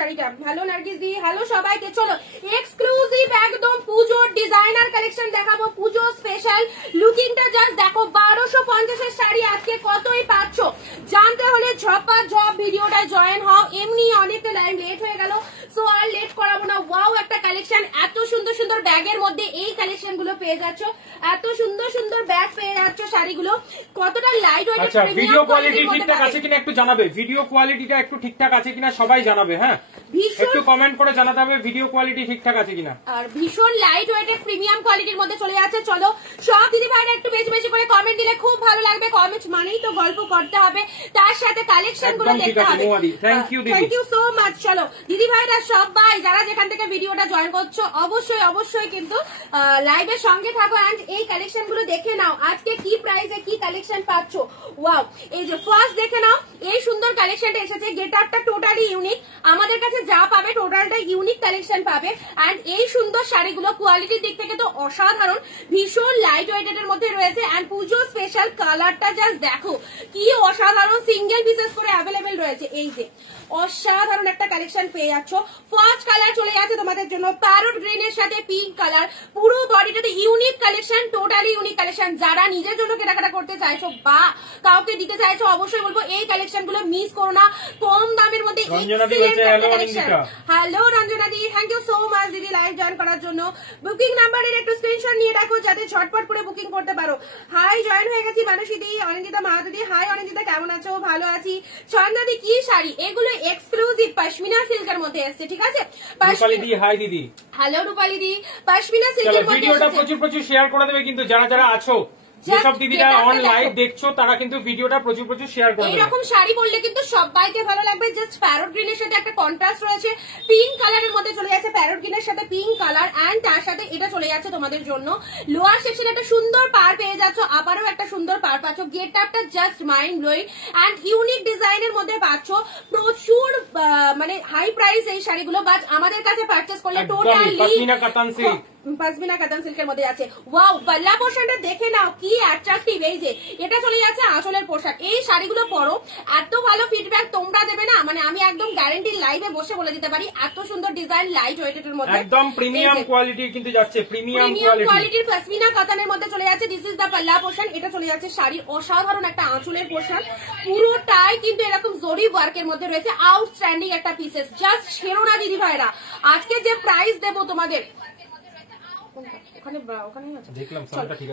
শাড়িটা। হ্যালো নার্গিস দি, হ্যালো সবাইকে। চলো এক্সক্লুসিভ একদম পুজোর ডিজাইনার কালেকশন দেখাবো, পুজো স্পেশাল। লুকিংটা জাস্ট দেখো, 1250 শাড়ি আজকে কতই পাচ্ছ জানতে হলে ঝপাঝপ ভিডিওটা জয়েন হও। এমনি অনেকটা লাইন লেট হয়ে গেল, সো আর লেট করাবো না। ওয়াও একটা কালেকশন, এত সুন্দর সুন্দর ব্যাগের মধ্যে এই কালেকশন গুলো পেয়ে যাচ্ছ, এত সুন্দর সুন্দর ব্যাগ পেয়ে যাচ্ছ। শাড়িগুলো কতটা লাইট ওয়েট। আচ্ছা, ভিডিও কোয়ালিটি ঠিকঠাক আছে কিনা একটু জানাবে, ভিডিও কোয়ালিটিটা একটু ঠিকঠাক আছে কিনা সবাই জানাবে। হ্যাঁ, একটু কমেন্ট করে জানাতে হবে ভিডিও কোয়ালিটি ঠিকঠাক আছে কিনা। আর ভীষণ লাইট ওয়েটেড প্রিমিয়াম কোয়ালিটির মধ্যে চলে যাচ্ছে। চলো সব দিদি ভাইরা একটু বেশি বেশি করে কমেন্ট দিলে খুব ভালো লাগবে। কমেন্ট মানেই তো গল্প করতে হবে, তার সাথে কালেকশন গুলো দেখতে হবে। Thank you so much. চলো দিদি ভাইরা সবাই যারা যেখান থেকে ভিডিওটা জয়েন করছো অবশ্যই অবশ্যই কিন্তু লাইভের সঙ্গে থাকো এন্ড এই কালেকশন গুলো দেখে নাও আজকে কি প্রাইসে কি কালেকশন পাচ্ছ। ওয়াও, এই যে ফার্স্ট দেখে নাও এই সুন্দর কালেকশনটা এসেছে। গেট আপটা টোটালি ইউনিক, আমাদের কাছে যা পাবে টোটালটা ইউনিক কালেকশন পাবে। এন্ড এই সুন্দর শাড়িগুলো কোয়ালিটির দিক থেকে তো অসাধারণ, ভীষণ লাইট ওয়েটেড এর মধ্যে রয়েছে। এন্ড পুজো স্পেশাল কালারটা জাস্ট দেখো কি অসাধারণ, সিঙ্গেল পিসেস করে অ্যাভেলেবেল রয়েছে। এই যে অসাধারণ একটা কালেকশন পেয়ে যাচ্ছ। ফার্স্ট কালার চলে যাচ্ছে তোমাদের জন্য প্যারট গ্রিন এর সাথে পিঙ্ক কালার, পুরো বডিটাতে unique collection, totally unique collection. যারা নিজের জন্য কেনাকাটা করতে চাইছো বা কাউকে দিতে চাইছো অবশ্যই বলবো এই কালেকশন গুলো মিস করো না, কম দামের মধ্যে। হ্যালো রঞ্জনা দি, থ্যাংক ইউ সো মাচ দিদি লাইভ জয়েন করার জন্য। বুকিং নাম্বারের একটু স্ক্রিনশট নিয়ে রাখো যাতে ঝটপট করে বুকিং করতে পারো। হাই, জয়েন হয়ে গেছি মানসী দি, অনিন্দিতা মাহাতো দি। হাই অনিন্দিতা, কেমন আছো? ভালো আছি। চন্দনা দি, কি শাড়ি এগুলো? এক্সক্লুসিভ পশমিনা সিল্কের মধ্যে এসেছে, ঠিক আছে। রূপালী দি, হাই দিদি। হ্যালো রূপালী দি, পশমিনা সিল্কের মধ্যে। ভিডিওটা প্রচুর প্রচুর শেয়ার করে দেবে কিন্তু যারা যারা আছো, যেসব দিদিরা অন লাইভ দেখছো তারা কিন্তু ভিডিওটা প্রচুর প্রচুর শেয়ার করে দেবে। এইরকম শাড়ি পরলে কিন্তু সবাইকে ভালো লাগবে। জাস্ট প্যারট গ্রিনের সাথে একটা কন্ট্রাস্ট রয়েছে, পিঙ্ক কালারের মধ্যে চলে যাচ্ছে প্যারট গ্রিনের সাথে পিঙ্ক কালার। এন্ড তার সাথে এটা চলে যাচ্ছে তোমাদের জন্য লোয়ার সেকশনে একটা সুন্দর পার পেয়ে যাচ্ছ, আবারও একটা সুন্দর পার পাচ্ছ। গেট আপটা just mind blowing and unique ডিজাইনের মধ্যে পাচ্ছ। প্রচুর মানে হাই প্রাইস এই শাড়িগুলো, বাট আমাদের কাছে পারচেস করলে টোটালি পশমিনা কাতান সিল্ক, পশমিনা কাতান সিল্কের মধ্যে আছে। ওয়াও, পাল্লা পোর্শনটা দেখে নাও কি অ্যাট্রাকটিভ। এই যে এটা চলে যাচ্ছে আঁচলের পোশাক। এই শাড়িগুলো পরো, এত ভালো ফিডব্যাক তোমরা দেবে না, মানে আমি একদম গ্যারান্টি লাইভে বসে বলে দিতে পারি। এত সুন্দর ডিজাইন লাইট ওয়েটেড এর মধ্যে, একদম প্রিমিয়াম কোয়ালিটির কিন্তু যাচ্ছে, প্রিমিয়াম কোয়ালিটির পশমিনা কাতানের মধ্যে চলে যাচ্ছে। দিস ইজ দা পাল্লা পোর্শন, এটা চলে যাচ্ছে শাড়ির অসাধারণ একটা আঁচলের পোশাক, পুরোটাই কিন্তু এরকম জরি ওয়ার্কের মধ্যে রয়েছে। আউটস্ট্যান্ডিং একটা পিসেস, জাস্ট ছেড়ো না দিদি ভাইরা। আজকে যে প্রাইস দেবো তোমাদের,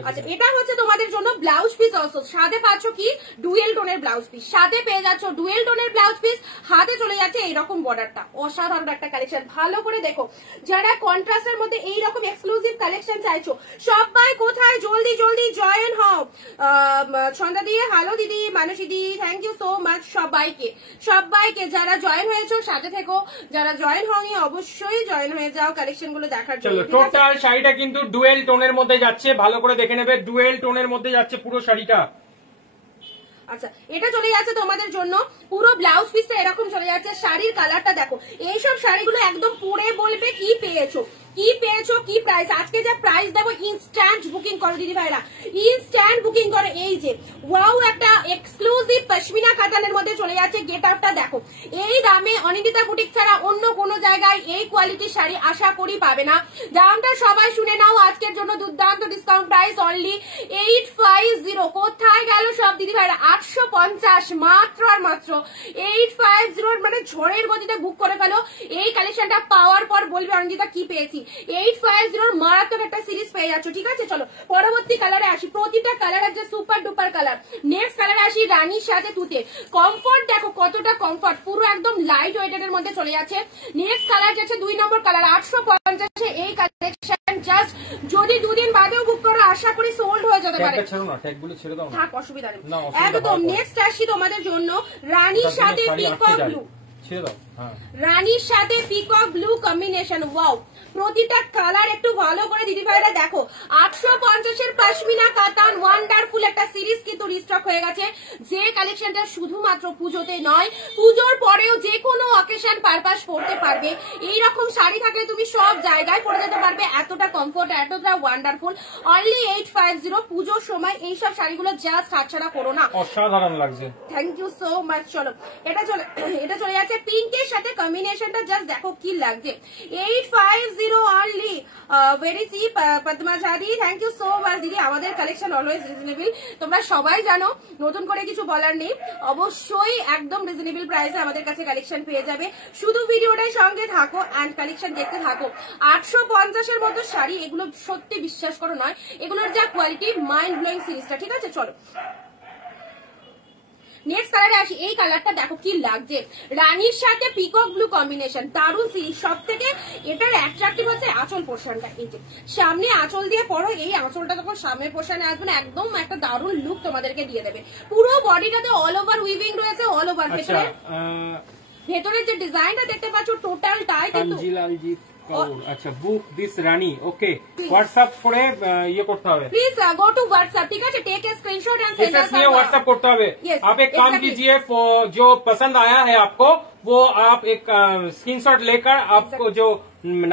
আচ্ছা এটা হচ্ছে তোমাদের জন্য ব্লাউজ পিস। অলসো সাথে পাচ্ছ কি ডুয়েল টোনের ব্লাউজ পিস, সাথে পেয়ে যাচ্ছ ডুয়েল টোনের ব্লাউজ পিস, হাতে চলে যাচ্ছে এইরকম বর্ডারটা। অসাধারণ একটা কালেকশন, ভালো করে দেখো। যারা কন্ট্রাস্টের মধ্যে এইরকম এক্সক্লুসিভ কালেকশন চাইছো সবাই কোথায়, জলদি জলদি জয়েন হও। ছন্দা দিয়ে হ্যালো দিদি, মানসী দি, থ্যাংক ইউ সো মাচ সবাইকে সবাইকে যারা জয়েন হয়েছো সাথে থেকো, যারা জয়েন হওনি অবশ্যই জয়েন হয়ে যাও কালেকশন গুলো দেখার জন্য। টোটাল শাড়িটা কিন্তু ডুয়েল টোনের মধ্যে যাচ্ছে, ভালো করে দেখে নেবে, ডুয়েল টোনের মধ্যে যাচ্ছে পুরো শাড়িটা। আচ্ছা এটা চলে যাচ্ছে তোমাদের জন্য পুরো ব্লাউজ পিসটা এরকম চলে যাচ্ছে। শাড়ির কালারটা দেখো, এইসব শাড়িগুলো একদম পরে বলবে কি পেয়েছো কি পেয়েছো কি প্রাইস। আজকে যে প্রাইস দেবো ইনস্ট্যান্ট বুকিং করো দিদি ভাইরা, ইনস্ট্যান্ট বুকিং করো। এই যে ওয়াও একটা এক্সক্লুসিভ পশমিনা কাতানের মধ্যে চলে যাচ্ছে। গেট আপটা দেখো, এই দামে অনিন্দিতা বুটিক ছাড়া অন্য কোনো জায়গায় এই কোয়ালিটির শাড়ি আশা করি পাবে না। দামটা সবাই শুনে নাও, আজকের জন্য দুর্দান্ত ডিসকাউন্ট প্রাইস অনলি 850। কোথায় গেল সব দিদি ভাইরা? 850 মাত্র আর মাত্র 850, মানে ঝড়ের গতিতে বুক করে ফেলো। এই কালেকশনটা পাওয়ার পর বলবে অনিন্দিতা কি পেয়েছি। 850 মারাত্মক একটা সিরিজ পেয়ে যাচ্ছ, ঠিক আছে। চলো পরবর্তী কালারে আসি, প্রতিটা কালার আছে সুপার ডুপার কালার। নেক্সট কালারে আসি রানীর সাথে তুতে। কমফর্ট দেখো কতটা কমফর্ট, পুরো একদম লাইট ওয়েটেড এর মধ্যে চলে যাচ্ছে। নেক্সট কালার যাচ্ছে 2 নম্বর কালার 850। এই কালেকশন জাস্ট যদি দুদিন বাদেও বুক করো আশা করি সোল্ড হয়ে যেতে পারে। থাক, অসুবিধা নেই একদম। নেক্সট আসি তোমাদের জন্য রানীর সাথে পিকক ব্লু, রানীর সাথে পিকক ব্লু কম্বিনেশন। ওয়াও, প্রতিটা কালার একটু ভালো করে দিদি ভাইরা দেখো। 850 পশমিনা কাতান ওয়ান্ডারফুল একটা সিরিজ কিন্তু রিস্টক হয়ে গেছে। যে কালেকশনটা শুধুমাত্র পুজোতে নয়, পুজোর পরেও যে কোনো অকেশন পারপাস পড়তে পারবে। এইরকম শাড়ি থাকলে তুমি সব জায়গায় পরে যেতে পারবে, এতটা কমফোর্ট, এতটা ওয়ান্ডারফুল। অনলি 850 পুজোর সময় এইসব শাড়িগুলো জাস্ট হাতছাড়া করো না, অসাধারণ লাগছে। Thank you so much. চলো এটা চলে যাচ্ছে পিঙ্কের সাথে কম্বিনেশনটা জাস্ট দেখো কি লাগছে। 850 only, very cheap. Padmachari thank you so much দিদি, আমাদের কালেকশন অলওয়েজ রিজনেবল, তোমরা সবাই জানো, নতুন করে কিছু বলার নেই। অবশ্যই একদম রিজনেবল প্রাইসে আমাদের কাছে কালেকশন পেয়ে যাবে, শুধু ভিডিওটাই সঙ্গে থাকো অ্যান্ড কালেকশন দেখতে থাকো। 850-এর মতো শাড়ি, এগুলো সত্যি বিশ্বাস করো নয়, এগুলোর যা কোয়ালিটি, মাইন্ড ব্লোয়িং সিরিজটা। ঠিক আছে, চলো নেক্সট কালারে আসি। এই কালারটা দেখো কি লাগছে, রানীর সাথে পিকক ব্লু কম্বিনেশন, দারুণ সিরিজ। সব থেকে এটার অ্যাট্রাকটিভ হচ্ছে আঁচল পোর্শনটা, এই যে সামনে আঁচল দিয়ে পরো, এই আঁচলটা যখন সামনের পোর্শনে আসবে না, একদম একটা দারুণ লুক তোমাদেরকে দিয়ে দেবে। পুরো বডিটাতে অল ওভার উইভিং রয়েছে, অল ওভার। ভেতরের যে ডিজাইনটা দেখতে পাচ্ছ টোটালটাই কিন্তু আচ্ছা book this Rani. Okay, WhatsApp করে ইয়ে করতে হবে, প্লিজ গো টু হোয়াটসঅ্যাপ। ঠিক আছে, take a screenshot and send us. WhatsApp करते হবে। आप एक काम कीजिए, जो पसंद आया है आपको वो आप एक स्क्रीनशॉट लेकर आपको जो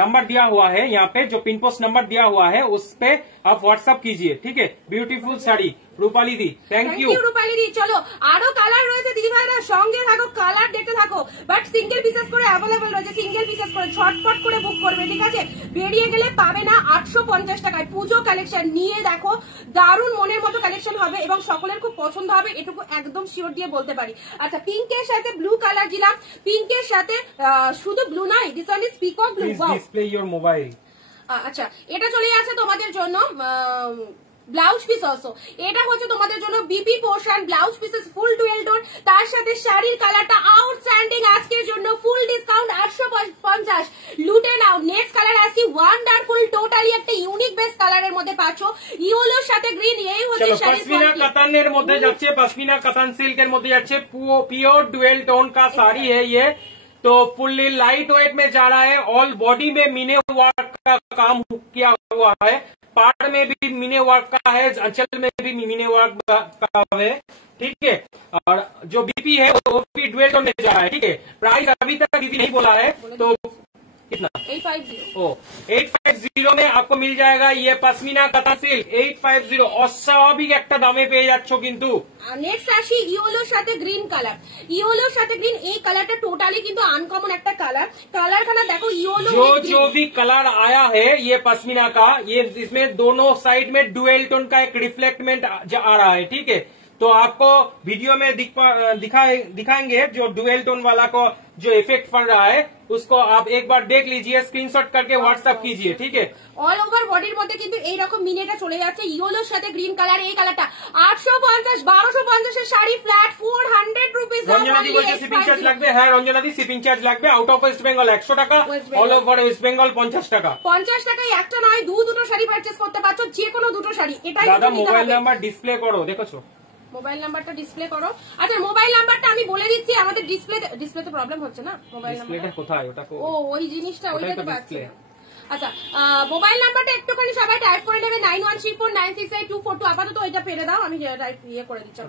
नंबर दिया हुआ है यहाँ पे, जो पिन पोस्ट नंबर दिया हुआ है उस पे आप व्हाट्सएप कीजिए। ठीक है, ब्यूटीफुल শাড়ি রূপালী দি, থ্যাংক ইউ রূপালী দি। চলো আরো কালার রয়েছে দিদি ভাইরা, সঙ্গে থাকো, কালার দেখতে থাকো, বাট সিঙ্গেল পিসেস করে অ্যাভেলেবল রয়েছে, সিঙ্গেল পিসেস করে ঝটপট করে বুক করবে। ঠিক আছে, বেরিয়ে গেলে পাবে না 850 টাকায়। পুজো কালেকশন নিয়ে দেখো, দারুণ মনের মতো কালেকশন হবে এবং সকলের খুব পছন্দ হবে, এটুকু একদম শিওর দিয়ে বলতে পারি। আচ্ছা, পিঙ্কের সাথে ব্লু কালার দিলাম, পিঙ্কের সাথে শুধু ব্লু নয়, this one is peacock blue. Display your mobile. আচ্ছা, এটা চলে আছে তোমাদের জন্য ব্লাউজ পিস অলসো, এটা হচ্ছে তোমাদের জন্য বিপি পোর্শন, ব্লাউজ পিসেস ফুল ডুয়েল টোন, তার সাথে শাড়ির কালারটা আউটস্ট্যান্ডিং। আজকের জন্য ফুল ডিসকাউন্ট 850, লুটে নাও। নেক্সট কালার আসি, ওয়ান্ডারফুল, টোটালি একটা ইউনিক বেস কালারের মধ্যে পাচ্ছ, ইয়েলোর সাথে গ্রিন। এই হচ্ছে শাড়ির পশমিনা কাতানের মধ্যে যাচ্ছে, পশমিনা কাতান সিল্কের মধ্যে যাচ্ছে, পিওর ডুয়েল टोन का साड़ी है ये, तो फुल्ली लाइट वेट में जा रहा है, ऑल बॉडी में मीने वर्क का काम किया हुआ है, पार्ट में भी मीने वर्क का है, अंचल में भी मीने वर्क का है। ठीक है, और जो बीपी है वो भी डुएल टोन में जा रहा है। ठीक है, प्राइस अभी तक बीपी नहीं बोला है, तो कितना? 850 में आपको मिल जाएगा ये पश्मीना कातान सिल्क 850। অস্বাভাবিক একটা দামে পেয়ে যাচ্ছ কিন্তু। নেক্সট আসি ইয়েলোর সাথে গ্রিন কালার, ইয়েলোর সাথে গ্রিন। এই কালারটা টোটালি কিন্তু আনকমন একটা কালার, কালারখানা দেখো ইয়েলো। जो भी कलर आया है ये पश्मीना का, ये इसमें दोनों साइड में डुएल टोन का एक रिफ्लेक्टमेंट आ रहा है। ठीक है, तो आपको वीडियो में दिखाएंगे जो डुएल टोन वाला को जो इफेक्ट पड़ रहा है उसको आप एक बार देख लीजिए, स्क्रीनशॉट करके व्हाट्सएप कीजिए। ठीक है, অল ওভার বডির মধ্যে কিন্তু এইরকম মিনেটা চলে যাচ্ছে, ইয়েলোর সাথে গ্রিন কালার। এই কালারটা 850, 1250 এর শাড়ি, ফ্ল্যাট 400 রুপিস। রঞ্জনাদি বলছে শিপিং চার্জ লাগবে। হ্যাঁ রঞ্জনাদি, শিপিং চার্জ লাগবে। আউট অফ ওয়েস্ট বেঙ্গল 100 টাকা, অল ওভার ওয়েস্ট বেঙ্গল 50 টাকা। 50 টাকায় একটা নয় দুটো শাড়ি পারচেজ করতে পারছো, যে কোনো দুটো শাড়ি। এটাই দাদা মোবাইল নাম্বার ডিসপ্লে করো, দেখেছো মোবাইল নাম্বারটা ডিসপ্লে করো। আচ্ছা, মোবাইল নাম্বারটা আমি বলে দিচ্ছি, আমাদের ডিসপ্লেতে প্রবলেম হচ্ছে না। মোবাইল নাম্বারটা কোথায়? ওটা ওই জিনিসটা ওইটা তো পাচ্ছি। আচ্ছা, মোবাইল নাম্বারটা একটুখানি সবাই টাইপ করে নেবে, 9134968242। আপাতত ওইটা পেরে দাও, আমি টাইপ করে দিচ্ছি।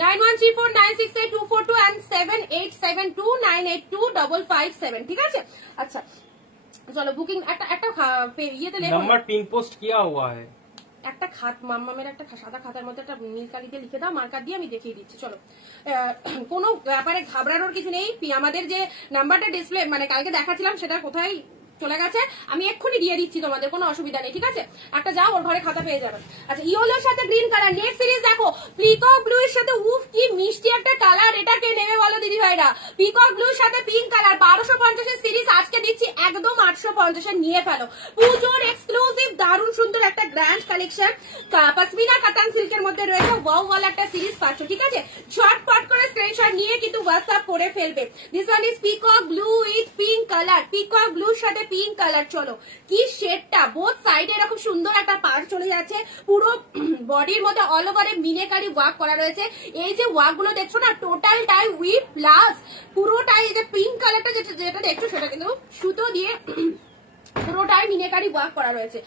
9134968242 and 7872982557। ঠিক আছে, আচ্ছা চলো বুকিং একটা ইয়েতে নাম্বার পিন পোস্ট কিয়া হুয়া है। একটা খাত মাম্মামের একটা সাদা খাতার মধ্যে একটা নীল কালি দিয়ে লিখে দাও, মার্কার দিয়ে আমি দেখিয়ে দিচ্ছি। চলো, কোনো ব্যাপারে ঘাবড়ানোর কিছু নেই। আমাদের যে নাম্বারটা ডিসপ্লে মানে কালকে দেখাচ্ছিলাম সেটা কোথায় চলে গেছে, আমি এক্ষুনি দিয়ে দিচ্ছি, তোমাদের কোনো অসুবিধা নেই। ঠিক আছে, একটা যাও, ওর ঘরে খাতা পেয়ে যাবে। আচ্ছা, ইয়েলোর সাথে গ্রিন কালার। নেক্সট সিরিজ দেখো, পিকক ব্লু এর সাথে, উফ কি মিষ্টি একটা কালার, এটা কে নেবে বলো দিদি ভাইরা? পিকক ব্লুর সাথে পিঙ্ক কালার, 1250 এর সিরিজ আজকে দিচ্ছি একদম 850 এর, নিয়ে ফেলো। পুজোর এক্সক্লুসিভ দারুণ সুন্দর একটা গ্র্যান্ড কালেকশন, পশমিনা কাতান সিল্কের মধ্যে রয়েছে, ওয়াও ওয়ালা একটা সিরিজ পাচ্ছ। ঠিক আছে, ঝটপট করে স্ক্রিনশট নিয়ে কিন্তু হোয়াটসঅ্যাপ করে ফেলবে। This one is peacock blue with pink colour, peacock ব্লুর সাথে পিঙ্ক কালার। চলো, কি শেডটা, বোথ সাইডে এরকম সুন্দর একটা পার চলে যাচ্ছে, পুরো বডির মধ্যে অল ওভারে মিনেকারি ওয়ার্ক করা রয়েছে। এই যে ওয়ার্ক গুলো দেখছো না, টোটালটাই উইথ প্লাস পুরোটাই, এই যে পিঙ্ক কালারটা যেটা দেখছো সেটা কিন্তু সুতো দিয়ে পুরোটাই মিনেকারি ওয়ার্ক করা রয়েছে।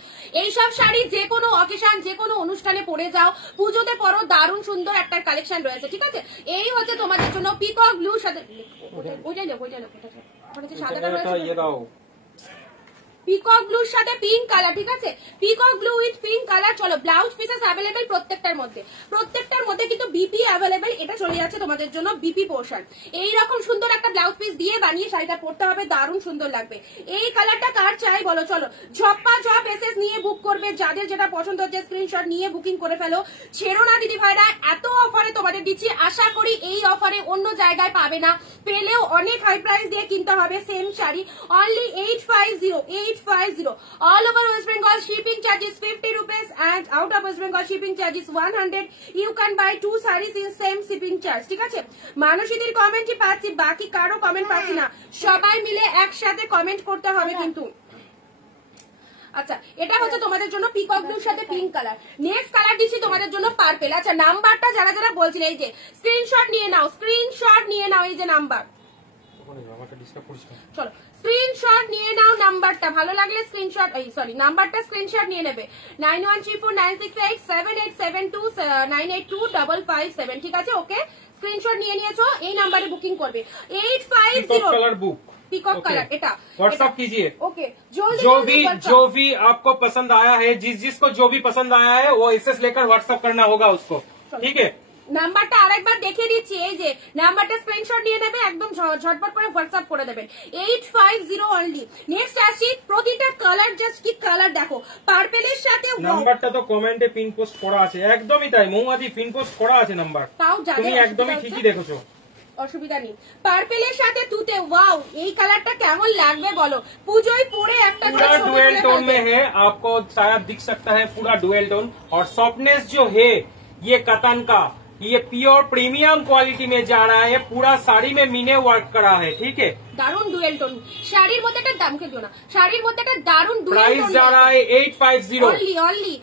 এইসব শাড়ি যে কোনো অকেশন, যে কোনো অনুষ্ঠানে পরে যাও, পুজোতে পরো, দারুণ সুন্দর একটা কালেকশন রয়েছে। ঠিক আছে, এই হচ্ছে তোমাদের জন্য পিকক ব্লুর সাথে, ওইটাই লোক সাদাটা রয়েছে। পিকক ব্লুর সাথে পিঙ্ক কালার, ঠিক আছে, peacock blue with pink colour. চলো ব্লাউজ পিসেস অ্যাভেলেবেল প্রত্যেকটার মধ্যে কিন্তু বিপি অ্যাভেলেবেল। এটা চলে যাচ্ছে তোমাদের জন্য বিপি পোর্শন। এইরকম সুন্দর একটা ব্লাউজ পিস দিয়ে বানিয়ে শাড়িটা পরতে হবে, দারুণ সুন্দর লাগবে। এই কালারটা কার চাই বলো? চলো ঝপ্পা ঝপ এসএস নিয়ে বুক করবে, যাদের যেটা পছন্দ হচ্ছে স্ক্রিনশট নিয়ে বুকিং করে ফেলো। ছেড়ো না দিদি ভাইরা, এত অফারে তোমাদের দিচ্ছি, আশা করি এই অফারে অন্য জায়গায় পাবে না, পেলেও অনেক হাই প্রাইস দিয়ে কিনতে হবে same sari. Only 850 all over West Bengal, shipping charges 50 rupees and out of West Bengal shipping charges 100. You can buy 2 sarees in same shipping charge, ঠিক আছে। মানুষীদের কমেন্টই পাচ্ছি, বাকি কারো কমেন্ট পাচ্ছি না, সবাই মিলে একসাথে কমেন্ট করতে হবে কিন্তু। আচ্ছা এটা হচ্ছে তোমাদের জন্য পিকক ব্লুর সাথে পিঙ্ক কালার। নেক্সট কালার দিচ্ছি তোমাদের জন্য পার্পেল। আচ্ছা নাম্বারটা যারা যারা বলছিল, এই যে স্ক্রিনশট নিয়ে নাও, এই যে নাম্বার, চলো স্ক্রিনশট নিয়ে নাও নাম্বারটা, ভালো লাগলে স্ক্রিনশট, নাম্বারটা স্ক্রিনশট নিয়ে নেবে 9134968787 982557, ঠিক আছে। ওকে স্ক্রিনশট নিয়ে নিয়েছো, এই নাম্বারে বুকিং করবে। 850 पिकॉक कलर एटा व्हाट्सअप कीजिए। ओके जो भी आपको पसंद आया है, जिसको जो भी पसंद आया है वो एसएस लेकर व्हाट्सअप करना होगा उसको, ठीक है। নাম্বারটা আরেকবার দেখিয়ে দিচ্ছি, এই যে নাম্বারটা স্ক্রিনশট নিয়ে নেবে, একদম ঝটপট করে হোয়াটসঅ্যাপ করে দেবেন 850 অনলি। নেক্সট আসি, প্রতিটা কালার জাস্ট কি কালার দেখো, পার্পেলের সাথে নাম্বারটা তো কমেন্টে পিন পোস্ট করা আছে, একদমই তাই মৌমাদি, পিন পোস্ট করা আছে নাম্বার, তুমি একদমই ঠিকই দেখেছো, অসুবিধা নেই। পার্পেলের সাথে তুতে, ওয়াও এই কালারটা কেমন লাগবে বলো, পুজোয় পরে একটা पूरा डुएल टोन में है, आपको शायद दिख सकता है पूरा डुएल टोन। और सॉफ्टनेस जो है ये कतन का, ये प्योर प्रीमियम क्वालिटी में जा रहा है, पूरा साड़ी में मीने वर्क करा है, ठीक है। দারুন ডুয়েল টোন শাড়ির মধ্যে একটা দামকে দিও না, শাড়ির মধ্যে একটা দারুন ডুয়েল प्राइस টোন जा रहा है 850 অনলি।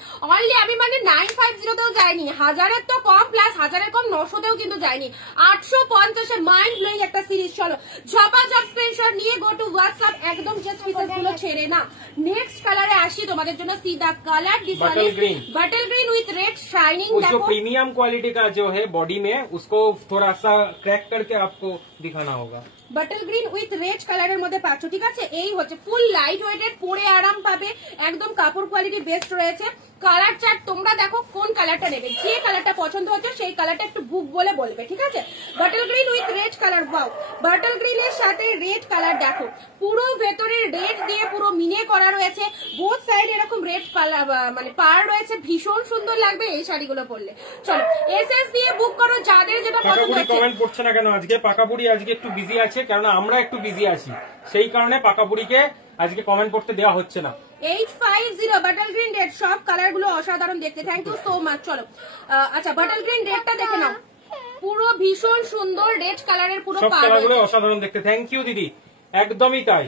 আমি মানে 950 তেও যাইনি, হাজারের তো কম, প্লাস হাজারের কম 900 তেও কিন্তু যাইনি, 850 এর মাইন্ড ব্লোয়িং একটা সিরিজ। চলো ঝপাঝপ স্ক্রিনশট নিয়ে গো টু হোয়াটসঅ্যাপ, একদম জাস্ট পিসেস গুলো ছেড়ে না। নেক্সট কালারে আসি তোমাদের জন্য, सीधा कलर दिस वाले बटल ग्रीन विथ रेड शाइनिंग। जो प्रीमियम क्वालिटी का जो है बॉडी में, उसको थोड़ा सा क्रैक करके आपको दिखाना होगा। বাটল গ্রিন উইথ রেড কালারের মধ্যে পাচ্ছ, ঠিক আছে। এই হচ্ছে ফুল লাইট ওয়েটেড, পরে আরাম পাবে, একদম কাপড় কোয়ালিটি বেস্ট রয়েছে। কালার চার্ট তোমরা দেখো কোন কালারটা নেবে, যে কালারটা পছন্দ হচ্ছে সেই কালারটা একটু বুক বলে বলবে, ঠিক আছে। Bottle green with red colour, wow bottle গ্রিনের সাথে রেড কালার দেখো, পুরো ভেতরে রেড দিয়ে পুরো মিনে করা রয়েছে, বোথ সাইড এরকম রেড কালার মানে পার রয়েছে, ভীষণ সুন্দর লাগবে এই শাড়িগুলো পরলে। চলো এসএস দিয়ে বুক করো যাদের যেটা পছন্দ হচ্ছে। কমেন্ট করছে না কেন আজকে? পাকাপুরি আজকে একটু বিজি আছে, কারণ আমরা একটু বিজি আছি, সেই কারণে পাকাপুরিকে আজকে কমেন্ট করতে দেওয়া হচ্ছে না। 850 বাটল গ্রিন রেড, সব কালার গুলো অসাধারণ দেখতে, থ্যাংক ইউ সো মাচ। চলো আচ্ছা বাটল গ্রিন রেডটা দেখে নাও, পুরো ভীষণ সুন্দর রেড কালারের পুরো সব কালারগুলো অসাধারণ দেখতে, থ্যাংক ইউ দিদি, একদমই তাই।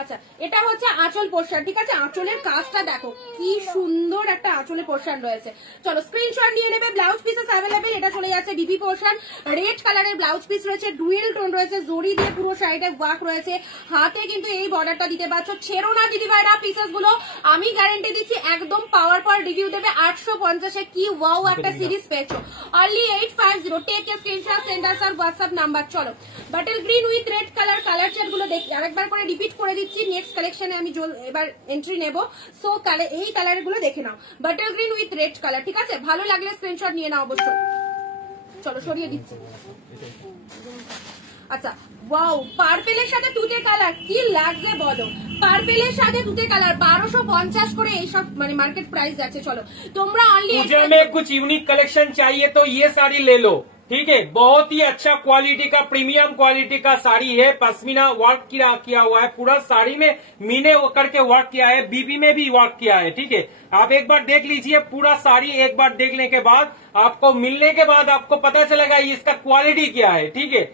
আচ্ছা এটা হচ্ছে আঁচল পোর্শন, ঠিক আছে। আঁচলের কাজটা দেখো কি সুন্দর একটা আঁচলের পোর্শন রয়েছে। চলো স্ক্রিনশট নিয়ে নেবে, ব্লাউজ পিসেস অ্যাভেলেবেল। এটা চলে যাচ্ছে বিপি পোর্শন, রেড কালারের ব্লাউজ পিস রয়েছে, ডুয়েল টোন রয়েছে, জরি দিয়ে পুরো শাড়িটা ওয়ার্ক রয়েছে, হাতে কিন্তু এই বর্ডারটা দিতে পারছো। ছেড়ো না দিদি ভাইরা পিসেস গুলো, আমি গ্যারান্টি দিচ্ছি একদম পাওয়ার পর রিভিউ দেবে। 850 কি ওয়াও একটা সিরিজ পেয়েছো, only 850। Take a screenshot, send us আর হোয়াটসঅ্যাপ নাম্বার। চলো bottle green with red colour, colour chart গুলো দেখি আরেকবার করে রিপিট করে দিচ্ছি। নেক্সট কালেকশনে আমি এবার এন্ট্রি নেব, সো এই কালার গুলো দেখে নাও, bottle green with red colour, ঠিক আছে। ভালো লাগলে স্ক্রিনশট নিয়ে নাও অবশ্যই। চলো সরিয়ে দিচ্ছি। আচ্ছা ওয়াও পার্পেলের সাথে তুতে কালার, কি লাগছে বলো, পার্পেলের সাথে তুতে কালার 1250 করে এইসব মানে মার্কেট প্রাইস যাচ্ছে। চলো তোমরা অনলি कुछ यूनिक कलेक्शन चाहिए तो ये साड़ी ले लो, ठीक है। बहुत ही अच्छा क्वालिटी का प्रीमियम क्वालिटी का साड़ी है, पश्मीना वर्क किया हुआ है, पूरा साड़ी में मीने करके वर्क किया है, बीबी में भी वर्क किया है, ठीक है। आप एक बार देख लीजिए पूरा साड़ी, एक बार देखने के बाद आपको मिलने के बाद आपको पता चलेगा इसका क्वालिटी क्या है, ठीक है।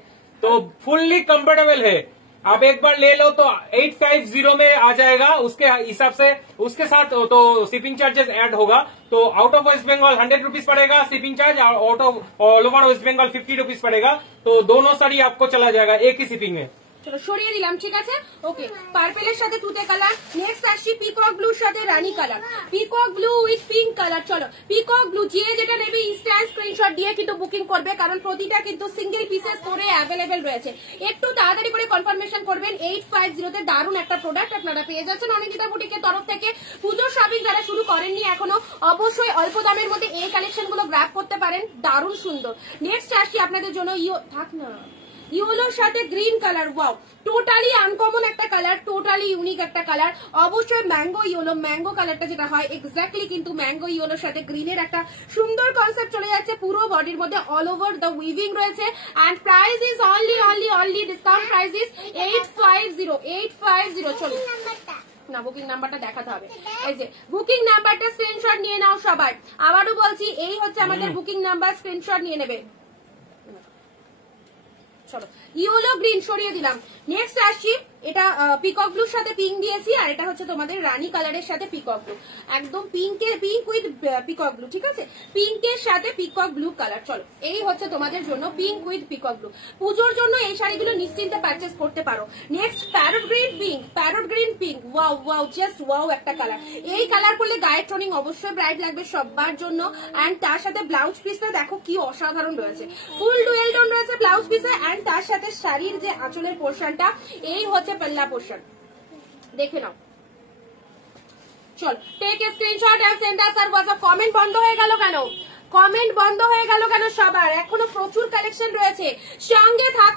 तो फुल्ली कंफर्टेबल है, आप एक बार ले लो तो 850 में आ जाएगा। उसके हिसाब से उसके साथ तो शिपिंग चार्जेस ऐड होगा, तो out of West Bengal 100 rupees पड़ेगा shipping charge, out of all over West Bengal 50 rupees पड़ेगा। तो दोनों साड़ी आपको चला जाएगा एक ही शिपिंग में। চলো সরিয়ে দিলাম, ঠিক আছে। ওকে, পার্পেলের সাথে তুতে কালার। নেক্সট আসছি পিকক ব্লুর সাথে রানী colour, peacock blue with pink colour. চলো পিকক ব্লু, যে যেটা নেবে ইনস্ট্যান্ট স্ক্রিনশট দিয়ে কিন্তু বুকিং করবে, কারণ প্রতিটা কিন্তু সিঙ্গেল পিসেস করে অ্যাভেলেবেল রয়েছে। একটু তাড়াতাড়ি করে কনফার্মেশন করবেন। 850 দারুণ একটা প্রোডাক্ট আপনারা পেয়ে যাচ্ছেন অনিন্দিতা বুটিকের তরফ থেকে। পুজোর শপিং যারা শুরু করেননি এখনো, অবশ্যই অল্প দামের মধ্যে এই কালেকশন গুলো গ্র্যাব করতে পারেন, দারুণ সুন্দর। নেক্সট আসছি আপনাদের জন্য থাক না ইয়েলোর সাথে green colour. Wow, totally uncommon একটা কালার, টোটালি ইউনিক একটা কালার। অবশ্যই ম্যাঙ্গো ইয়েলো, ম্যাঙ্গো কালারটা যেটা হয় এক্স্যাক্টলি কিন্তু ম্যাঙ্গো ইয়েলোর সাথে গ্রিনের একটা সুন্দর কনসেপ্ট চলে যাচ্ছে। পুরো বডির মধ্যে অল ওভার দ্য উইভিং রয়েছে। And price is only discount price is 850। চলো না, বুকিং নাম্বারটা দেখাতে হবে। এই যে বুকিং নাম্বারটা স্ক্রিনশট নিয়ে নাও সবাই। আবারও বলছি, এই হচ্ছে আমাদের বুকিং নাম্বার, স্ক্রিনশট নিয়ে নেবে। চলো ইয়েলো গ্রিন সরিয়ে দিলাম। নেক্সট আসছি, এটা পিকক ব্লুর সাথে পিঙ্ক দিয়েছি, আর এটা হচ্ছে তোমাদের রানী কালারের সাথে পিকক ব্লু, একদম পিঙ্ক উইথ পিকক ব্লু, ঠিক আছে, পিঙ্কের সাথে পিকক ব্লু কালার। চলো এই হচ্ছে তোমাদের জন্য পিঙ্ক উইথ পিকক ব্লু। পুজোর জন্য এই শাড়িগুলো নিশ্চিন্তে পারচেস করতে পারো। Next parrot green pink, wow wow, just wow একটা কালার। এই কালার করলে গায়ের টোনিং অবশ্যই ব্রাইট লাগবে সবার জন্য। এন্ড তার সাথে ব্লাউজ পিসটা দেখো কি অসাধারণ রয়েছে, ফুল ডুয়েল টোন রয়েছে ব্লাউজ পিসে। এন্ড তার সাথে শাড়ির যে আঁচলের পোর্শনটা, এই হচ্ছে পাল্লা পোর্শন, দেখে নাও। চল take a screenshot and send us আর হোয়াটসঅ্যাপ। কমেন্ট বন্ধ হয়ে গেল কেন? কমেন্ট বন্ধ হয়ে গেল কেন সবার? এখনো প্রচুর কালেকশন রয়েছে, সঙ্গে থাকো।